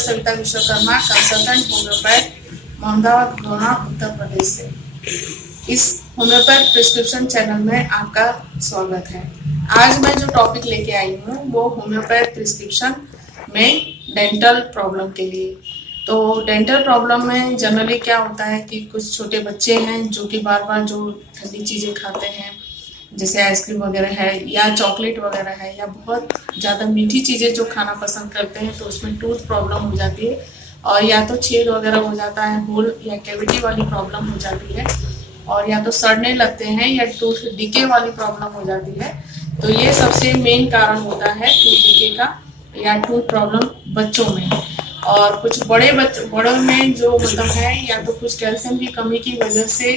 Savita Vishwakarma, consultant homeopath, Mohammadabad, गुना, उत्तर प्रदेश से। इस homeopath prescription channel में आपका स्वागत है। आज मैं जो टॉपिक लेके आई हूँ वो होम्योपैथ प्रिस्क्रिप्शन में डेंटल प्रॉब्लम के लिए। तो डेंटल प्रॉब्लम में जनरली क्या होता है कि कुछ छोटे बच्चे हैं जो कि बार बार जो ठंडी चीज़ें खाते हैं, जैसे आइसक्रीम वगैरह है या चॉकलेट वगैरह है या बहुत ज़्यादा मीठी चीज़ें जो खाना पसंद करते हैं, तो उसमें टूथ प्रॉब्लम हो जाती है और या तो छेद वगैरह हो जाता है, होल या कैविटी वाली प्रॉब्लम हो जाती है, और या तो सड़ने लगते हैं या टूथ डिके वाली प्रॉब्लम हो जाती है। तो ये सबसे मेन कारण होता है टूथ डिके का या टूथ प्रॉब्लम बच्चों में। और कुछ बड़ों में जो मतलब है, या तो कुछ कैल्शियम की कमी की वजह से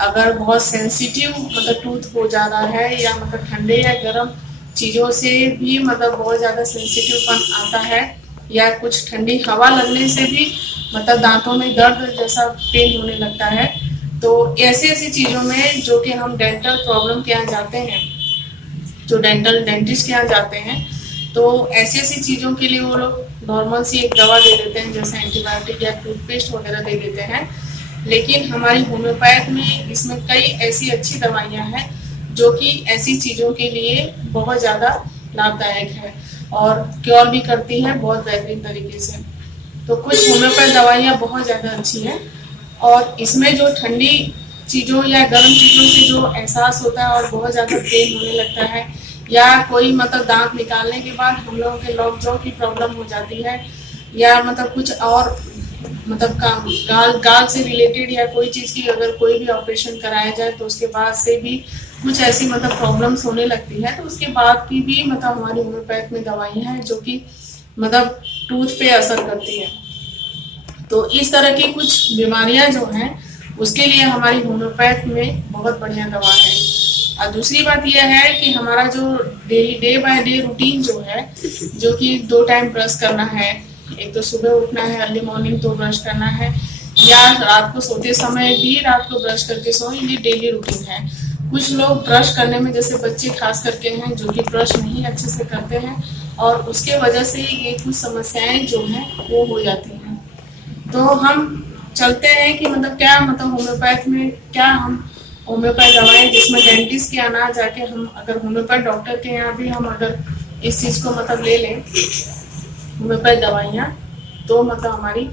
अगर बहुत सेंसिटिव मतलब टूथ हो जा रहा है, या मतलब ठंडे या गर्म चीज़ों से भी मतलब बहुत ज़्यादा सेंसिटिवपन आता है, या कुछ ठंडी हवा लगने से भी मतलब दांतों में दर्द जैसा पेन होने लगता है। तो ऐसी चीज़ों में जो कि हम डेंटल प्रॉब्लम के यहाँ जाते हैं, जो डेंटिस्ट के यहाँ जाते हैं, तो ऐसी चीज़ों के लिए वो लोग नॉर्मल सी एक दवा दे देते हैं, जैसे एंटीबायोटिक या टूथपेस्ट वगैरह दे देते हैं। लेकिन हमारी होम्योपैथ में इसमें कई ऐसी अच्छी दवाइयाँ हैं जो कि ऐसी चीज़ों के लिए बहुत ज़्यादा लाभदायक है और क्योर भी करती हैं बहुत बेहतरीन तरीके से। तो कुछ होम्योपैथ दवाइयाँ बहुत ज़्यादा अच्छी हैं और इसमें जो ठंडी चीज़ों या गर्म चीज़ों से जो एहसास होता है और बहुत ज़्यादा पेन होने लगता है, या कोई मतलब दांत निकालने के बाद हम लोगों के लॉक जॉ की प्रॉब्लम हो जाती है, या मतलब कुछ और मतलब गाल से रिलेटेड या कोई चीज़ की अगर कोई भी ऑपरेशन कराया जाए तो उसके बाद से भी कुछ ऐसी मतलब प्रॉब्लम्स होने लगती है, तो उसके बाद की भी मतलब हमारी होम्योपैथ में दवाइयाँ हैं जो कि मतलब टूथ पे असर करती है। तो इस तरह की कुछ बीमारियां जो हैं उसके लिए हमारी होम्योपैथ में बहुत बढ़िया दवा है। और दूसरी बात यह है कि हमारा जो डे बाय डे रूटीन जो है, जो कि 2 टाइम ब्रश करना है, एक तो सुबह उठना है अर्ली मॉर्निंग तो ब्रश करना है, या रात को सोते समय भी रात को ब्रश करके सोएं, ये डेली रूटीन है। कुछ लोग ब्रश करने में, जैसे बच्चे खास करके हैं जो कि ब्रश नहीं अच्छे से करते हैं, और उसके वजह से ये कुछ समस्याएं जो हैं वो हो जाती हैं। तो हम चलते हैं कि मतलब क्या मतलब होम्योपैथ में क्या हम होम्योपैथ दवाएं, जिसमें डेंटिस्ट के यहाँ ना जाके हम अगर होम्योपैथ डॉक्टर के यहाँ भी हम अगर इस चीज़ को मतलब ले लें होम्योपैथ दवाइयाँ, तो मतलब हमारी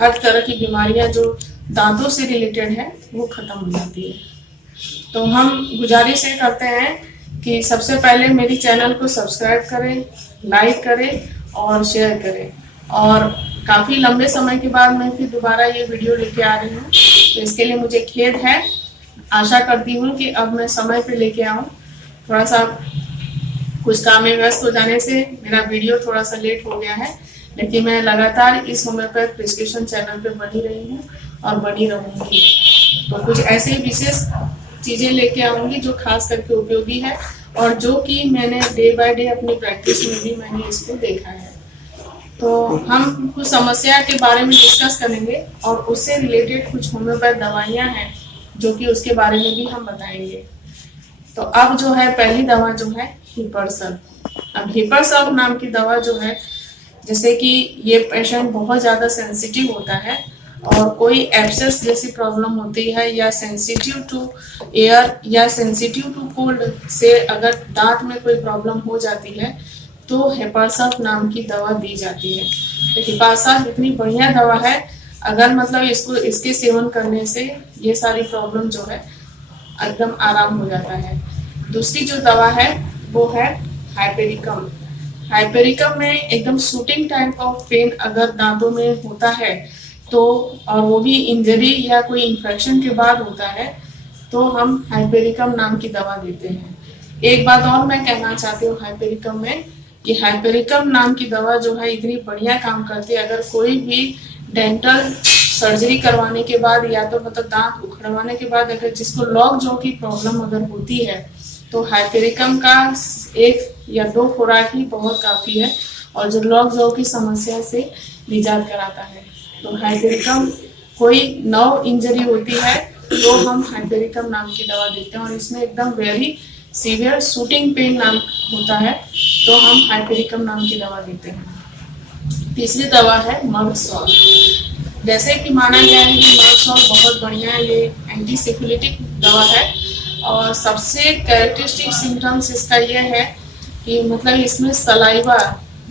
हर तरह की बीमारियाँ जो दांतों से रिलेटेड है वो ख़त्म हो जाती है। तो हम गुजारिश ये करते हैं कि सबसे पहले मेरी चैनल को सब्सक्राइब करें, लाइक करें और शेयर करें। और काफ़ी लंबे समय के बाद मैं फिर दोबारा ये वीडियो लेके आ रही हूँ, तो इसके लिए मुझे खेद है। आशा करती हूँ कि अब मैं समय पे लेके आऊँ। थोड़ा सा कुछ काम में व्यस्त हो जाने से मेरा वीडियो थोड़ा सा लेट हो गया है, लेकिन मैं लगातार इस होम्योपैथ प्रिस्क्रिप्शन चैनल पे बनी रही हूँ और बनी रहूँगी। तो कुछ ऐसे ही विशेष चीज़ें लेके आऊँगी जो खास करके उपयोगी है और जो कि मैंने डे बाय डे अपनी प्रैक्टिस में भी मैंने इसको देखा है। तो हम कुछ समस्या के बारे में डिस्कस करेंगे और उससे रिलेटेड कुछ होम्योपैथ दवाइयाँ हैं जो कि उसके बारे में भी हम बताएंगे। तो अब जो है पहली दवा जो है हिपरसल। अब हिपरसल नाम की दवा जो है, जैसे कि ये पेशेंट बहुत ज़्यादा सेंसिटिव होता है और कोई एब्सेस जैसी प्रॉब्लम होती है, या सेंसिटिव टू एयर या सेंसिटिव टू कोल्ड से अगर दांत में कोई प्रॉब्लम हो जाती है तो हिपरसल नाम की दवा दी जाती है। तो हिपरसल इतनी बढ़िया दवा है, अगर मतलब इसके सेवन करने से ये सारी प्रॉब्लम जो है एकदम आराम हो जाता है। दूसरी जो दवा है वो है हाइपेरिकम। हाइपेरिकम में एकदम शूटिंग टाइप ऑफ पेन अगर दांतों में होता है, तो और वो भी इंजरी या कोई इन्फेक्शन के बाद होता है, तो हम हाइपेरिकम नाम की दवा देते हैं। एक बात और मैं कहना चाहती हूँ हाइपेरिकम में, कि हाइपेरिकम नाम की दवा जो है इतनी बढ़िया काम करती है। अगर कोई भी डेंटल सर्जरी करवाने के बाद या तो मतलब दांत उखड़वाने के बाद अगर जिसको लॉक जॉ की प्रॉब्लम अगर होती है, तो हाइपेरिकम का 1 या 2 खुराक ही बहुत काफ़ी है और जो लॉक जॉ की समस्या से निजात कराता है। तो हाइपेरिकम कोई नर्व इंजरी होती है तो हम हाइपेरिकम नाम की दवा देते हैं, और इसमें एकदम वेरी सीवियर शूटिंग पेन नाम होता है तो हम हाइपेरिकम नाम की दवा देते हैं। तीसरी दवा है मर्कसॉल। जैसे कि माना गया है कि मर्कसॉल बहुत बढ़िया है, ये एंटी सिफिलिटिक दवा है और सबसे कैरेक्टरिस्टिक सिम्टम्स इसका ये है कि मतलब इसमें सलाइवा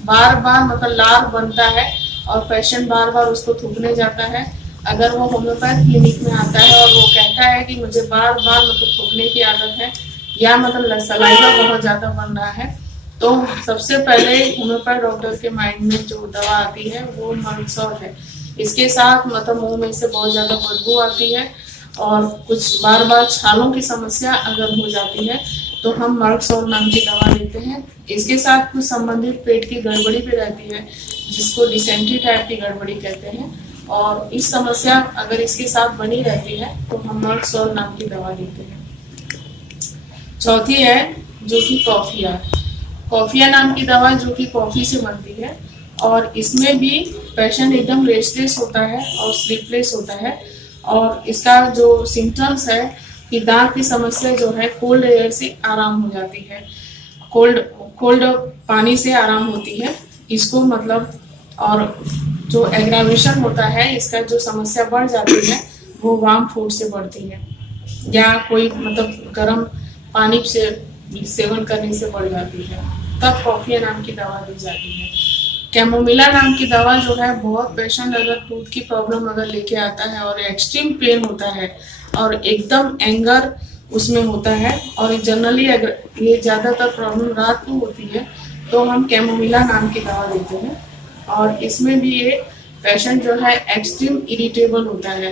बार बार मतलब लार बनता है और पेशेंट बार बार उसको थूकने जाता है। अगर वो होम्योपैथ क्लिनिक में आता है और वो कहता है कि मुझे बार बार मतलब थूकने की आदत है या मतलब सलाइवा बहुत ज़्यादा बन रहा है, तो सबसे पहले होम्योपैथ डॉक्टर के माइंड में जो दवा आती है वो मर्कसॉल है। इसके साथ मतलब मुंह में से बहुत ज़्यादा बदबू आती है और कुछ बार बार छालों की समस्या अगर हो जाती है तो हम मर्कसॉल नाम की दवा देते हैं। इसके साथ कुछ संबंधित पेट की गड़बड़ी भी रहती है जिसको डिसेंट्री टाइप की गड़बड़ी कहते हैं, और इस समस्या अगर इसके साथ बनी रहती है तो हम मर्कसॉल नाम की दवा देते हैं। चौथी है जो कि कॉफिया। कॉफिया नाम की दवा जो कि कॉफी से बनती है और इसमें भी पेशेंट एकदम रेस्टलेस होता है और स्लीपलेस होता है और इसका जो सिम्टम्स है कि दांत की समस्या जो है कोल्ड एयर से आराम हो जाती है, कोल्ड पानी से आराम होती है इसको मतलब, और जो एग्रावेशन होता है इसका जो समस्या बढ़ जाती है वो वार्म फूड से बढ़ती है या कोई मतलब गर्म पानी से सेवन करने से बढ़ जाती है, तब कॉफिया नाम की दवा दी जाती है। कैमोमिला नाम की दवा जो है बहुत पेशेंट अगर टूथ की प्रॉब्लम अगर लेके आता है और एक्सट्रीम पेन होता है और एकदम एंगर उसमें होता है और जनरली अगर ये ज़्यादातर प्रॉब्लम रात को होती है तो हम कैमोमिला नाम की दवा देते हैं और इसमें भी ये पेशेंट जो है एक्सट्रीम इरिटेबल होता है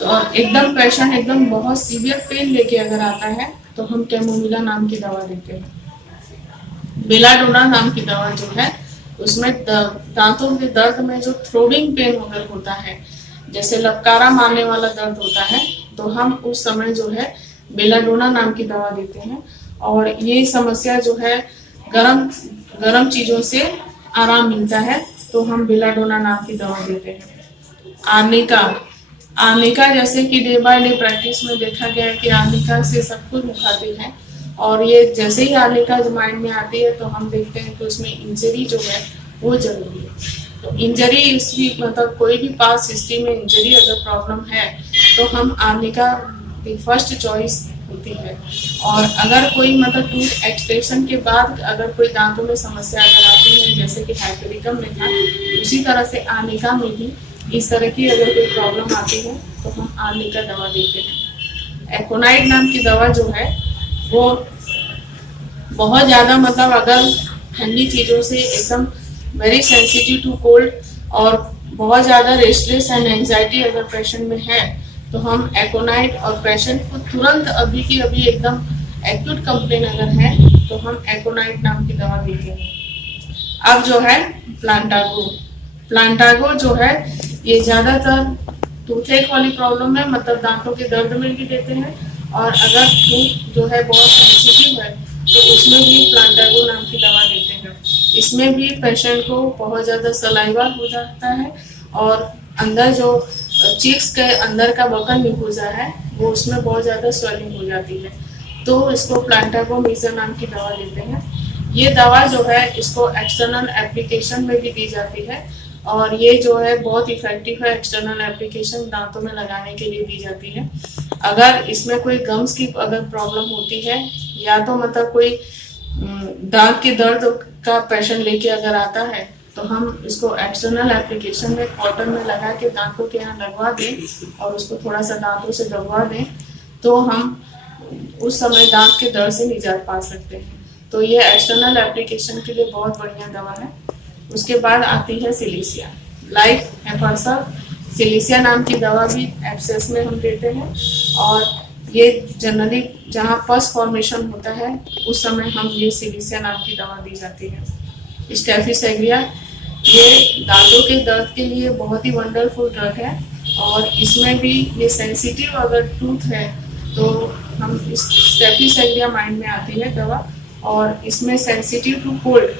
तो और एकदम पेशेंट एकदम बहुत सीवियर पेन लेके अगर आता है तो हम कैमोमिला नाम की दवा देते हैं। बेलाडोना नाम की दवा जो है उसमें दांतों के दर्द में जो थ्रोबिंग पेन अगर होता है, जैसे लपकारा मारने वाला दर्द होता है, तो हम उस समय जो है बेलाडोना नाम की दवा देते हैं और ये समस्या जो है गरम चीज़ों से आराम मिलता है तो हम बेलाडोना नाम की दवा देते हैं। आर्निका जैसे कि डे बाय डे प्रैक्टिस में देखा गया है कि आर्निका से सब कुछ मुखातिब है और ये जैसे ही आर्निका जो माइंड में आती है तो हम देखते हैं कि उसमें इंजरी जो है वो जरूरी है। तो इंजरी इसकी मतलब कोई भी पास्ट हिस्ट्री में इंजरी अगर प्रॉब्लम है तो हम आर्निका की फर्स्ट चॉइस होती है। और अगर कोई मतलब टूथ एक्सट्रैक्शन के बाद अगर कोई दांतों में समस्या अगर आती है जैसे कि हाइपेरिकम में था, उसी तरह से आर्निका में भी इस तरह की अगर कोई प्रॉब्लम आती है तो हम आर्निका दवा देते हैं। एकोनाइट नाम की दवा जो है वो बहुत ज़्यादा मतलब अगर ठंडी चीज़ों से एकदम वेरी सेंसिटिव टू कोल्ड और बहुत ज़्यादा रेस्टलेस एंड एंजाइटी अगर पेशेंट में है तो हम एकोनाइट, और पेशेंट को तुरंत अभी की अभी एकदम एक्यूट कंप्लेन अगर है तो हम एकोनाइट नाम की दवा देते हैं। अब जो है प्लांटागो जो है ये ज़्यादातर टूथेक वाली प्रॉब्लम में मतलब दांतों के दर्द में भी देते हैं और अगर टूथ जो है बहुत सेंसिटिव है तो उसमें भी प्लांटागो नाम की दवा देते हैं। इसमें भी पेशेंट को बहुत ज़्यादा सलाइवा हो जाता है और अंदर जो चीक्स के अंदर का बकन म्यूकोसा है वो उसमें बहुत ज़्यादा स्वेलिंग हो जाती है, तो इसको प्लांटागो मीजर नाम की दवा देते हैं। ये दवा जो है इसको एक्सटर्नल एप्लीकेशन में भी दी जाती है और ये जो है बहुत इफेक्टिव है, एक्सटर्नल एप्लीकेशन दांतों में लगाने के लिए दी जाती है। अगर इसमें कोई गम्स की अगर प्रॉब्लम होती है या तो मतलब कोई दांत के दर्द का पेशेंट लेके अगर आता है तो हम इसको एक्सटर्नल एप्लीकेशन में कॉटन में लगा के दांतों के यहाँ लगवा दें और उसको थोड़ा सा दांतों से दबवा दें तो हम उस समय दांत के दर्द से निजात पा सकते हैं। तो ये एक्सटर्नल एप्लीकेशन के लिए बहुत बढ़िया दवा है। उसके बाद आती है सिलीसिया, लाइक एफर्सा सिलीसिया नाम की दवा भी एब्सेस में हम देते हैं और ये जनरली जहाँ पस फॉर्मेशन होता है उस समय हम ये सिलीसिया नाम की दवा दी जाती है। स्टेफिसेग्रिया ये दांतों के दर्द के लिए बहुत ही वंडरफुल ड्रग है और इसमें भी ये सेंसिटिव अगर टूथ है तो हम इस स्टेफिसेग्रिया माइंड में आती है दवा और इसमें सेंसिटिव टू कोल्ड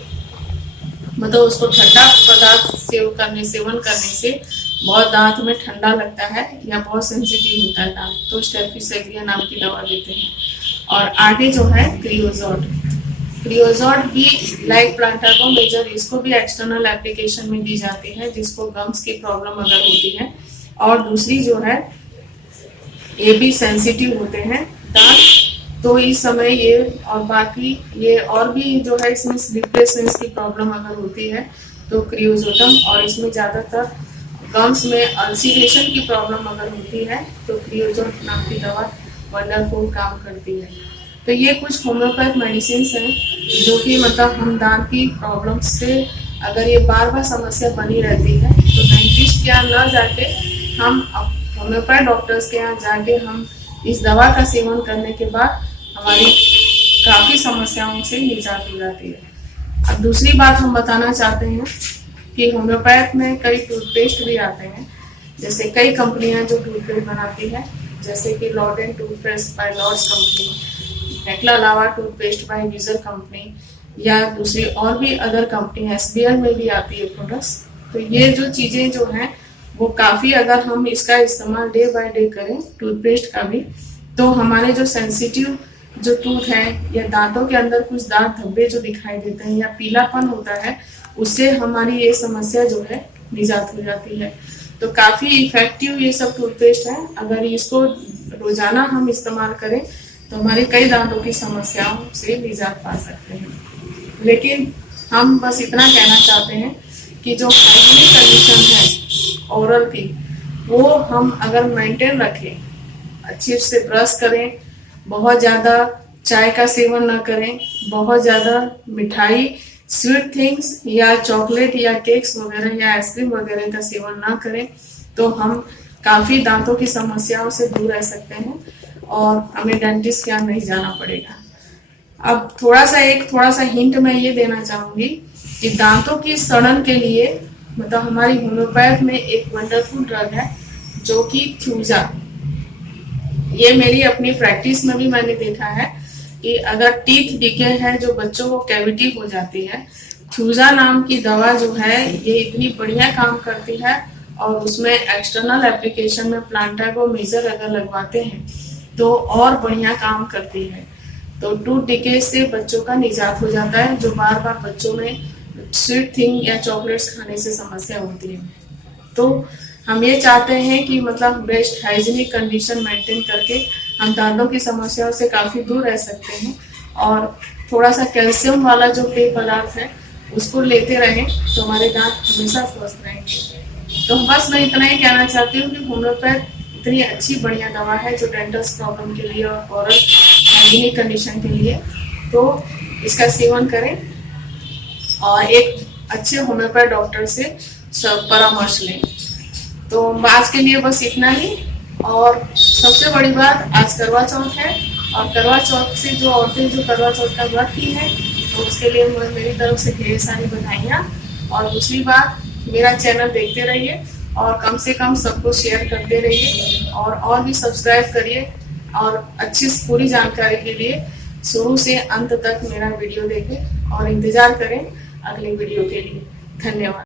मतलब उसको ठंडा पदार्थ सेवन करने से बहुत दांत में ठंडा लगता है या बहुत सेंसिटिव होता है दांत, तो स्टेफिसेग्रिया नाम की दवा देते हैं। और आगे जो है क्रियोजॉट भी लाइक प्लांटागो मेजर, इसको भी एक्सटर्नल एप्लीकेशन में दी जाती है जिसको गम्स की प्रॉब्लम अगर होती है। और दूसरी जो है, ये भी सेंसिटिव होते हैं दांत, तो इस समय ये और बाकी ये और भी जो है इसमें रिप्लेसमेंट की प्रॉब्लम अगर होती है तो क्रियोजोटम, और इसमें ज़्यादातर गम्स में अल्सरेशन की प्रॉब्लम अगर होती है तो क्रियोजोट नाम की दवा वंडरफुल काम करती है। तो ये कुछ होम्योपैथ मेडिसिन हैं जो कि मतलब हम दांत की प्रॉब्लम से अगर ये बार बार समस्या बनी रहती है तो डेंटिस्ट के यहाँ न जाके हम होम्योपैथ डॉक्टर्स के यहाँ जाके हम इस दवा का सेवन करने के बाद हमारी काफ़ी समस्याओं से निजात हो जाती है। अब दूसरी बात हम बताना चाहते हैं कि होम्योपैथ में कई टूथपेस्ट भी आते हैं, जैसे कई कंपनियां जो टूथपेस्ट बनाती है, जैसे कि लॉर्डन टूथपेस्ट बाय लॉर्ड्स कंपनी, टेक्ला लावा टूथपेस्ट बाय विजर कंपनी, या दूसरी और भी अदर कंपनी एसबीएल में भी आती है प्रोडक्ट्स। तो ये जो चीज़ें जो हैं वो काफ़ी, अगर हम इसका इस्तेमाल डे बाय डे करें टूथपेस्ट का भी, तो हमारे जो सेंसिटिव जो टूथ है या दांतों के अंदर कुछ दांत धब्बे जो दिखाई देते हैं या पीलापन होता है, उससे हमारी ये समस्या जो है निजात हो जाती है। तो काफ़ी इफेक्टिव ये सब टूथपेस्ट है, अगर इसको रोजाना हम इस्तेमाल करें तो हमारे कई दांतों की समस्याओं से निजात पा सकते हैं। लेकिन हम बस इतना कहना चाहते हैं कि जो हाइजीनिक कंडीशन है ओरल की, वो हम अगर मेंटेन रखें, अच्छे से ब्रश करें, बहुत ज़्यादा चाय का सेवन ना करें, बहुत ज़्यादा मिठाई, स्वीट थिंग्स या चॉकलेट या केक्स वगैरह या आइसक्रीम वगैरह का सेवन ना करें, तो हम काफ़ी दांतों की समस्याओं से दूर रह सकते हैं और हमें डेंटिस्ट के यहाँ नहीं जाना पड़ेगा। अब थोड़ा सा हिंट मैं ये देना चाहूँगी कि दांतों की सड़न के लिए मतलब हमारी होम्योपैथ में एक वंडरफुल ड्रग है जो कि थ्यूजा। ये मेरी अपनी प्रैक्टिस में भी मैंने देखा है कि अगर टीथ डिके है, जो बच्चों को कैविटी हो जाती है, थ्यूजा नाम की दवा जो है ये इतनी बढ़िया काम करती है। और उसमें एक्सटर्नल एप्लीकेशन में प्लांटागो मेजर अगर लगवाते हैं तो और बढ़िया काम करती है। तो टूथ डिके से बच्चों का निजात हो जाता है, जो बार बार बच्चों में स्वीट थिंग या चॉकलेट्स खाने से समस्या होती है। तो हम ये चाहते हैं कि मतलब बेस्ट हाइजीनिक कंडीशन मेंटेन करके हम दांतों की समस्याओं से काफ़ी दूर रह सकते हैं। और थोड़ा सा कैल्शियम वाला जो पेय पदार्थ है उसको लेते रहें तो हमारे दांत हमेशा स्वस्थ रहेंगे। तो बस मैं इतना ही कहना चाहती हूँ कि होम्योपैथ इतनी अच्छी बढ़िया दवा है जो डेंटल प्रॉब्लम के लिए और ओरल हाइजीनिक कंडीशन के लिए, तो इसका सेवन करें और एक अच्छे होम्योपैथ डॉक्टर से परामर्श लें। तो आज के लिए बस इतना ही। और सबसे बड़ी बात, आज करवा चौथ है और करवा चौथ से जो औरतें जो करवा चौथ का व्रत की है तो उसके लिए मेरी तरफ से ढेर सारी बधाइयाँ। और दूसरी बात, मेरा चैनल देखते रहिए और कम से कम सबको शेयर करते रहिए और भी सब्सक्राइब करिए। और अच्छी पूरी जानकारी के लिए शुरू से अंत तक मेरा वीडियो देखें और इंतज़ार करें अगले वीडियो के लिए। धन्यवाद।